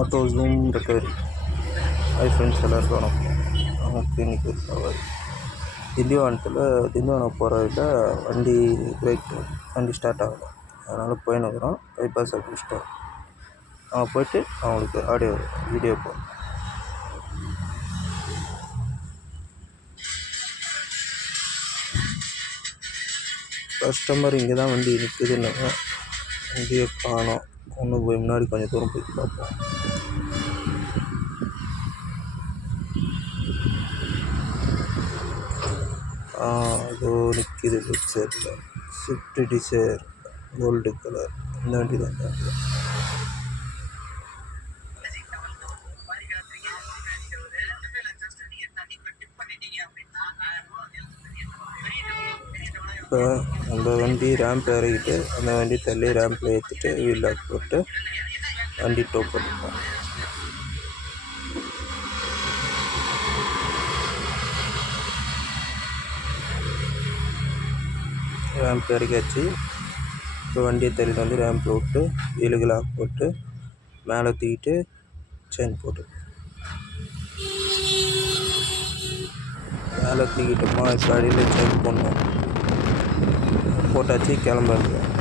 Auto zoom recovery. Hi friends, எல்லாருக்கும் வணக்கம். நமக்கு இன்றைக்கி ஒரு தகவல். திண்டிவனம் போகிற வழியில் வண்டி ஸ்டார்ட் ஆகலை. அதனால் போயின்னு இருக்கிறோம். பைபாஸை பிடிச்சிட்டோம். அவங்க போய்ட்டு அவங்களுக்கு வீடியோ போகிறோம். கஸ்டமர் இங்கே தான் வண்டி நிற்குதுன்னு வண்டியை காணோம். ஒன்று போய் முன்னாடி கொஞ்சம் தூரம் போய் பார்ப்போம். அதோ நிற்கிது லெஃப்ட் சைடில் ஸ்விஃப்ட் டிசைர் கோல்டு கலர். இந்த வண்டி தான் இப்போ அந்த வண்டி ரேம்ப் இறங்கிட்டு அந்த வண்டி தள்ளி ரேம்பில் ஏற்றிட்டு வீல் லாக் போட்டு வண்டி டோ பண்ணிப்போம். ரேம்ப் இறக்கியாச்சு. இப்போ வண்டியை தள்ளிட்டு வந்து ரேம்பில் விட்டு வீலுக்கு லாக் போட்டு மேலே தூக்கிட்டு செயின் போட்டு மேலே தூக்கிட்டோமா. இப்போ அடியில் செயின் போட்டாச்சு. கிளம்ப வேண்டியது.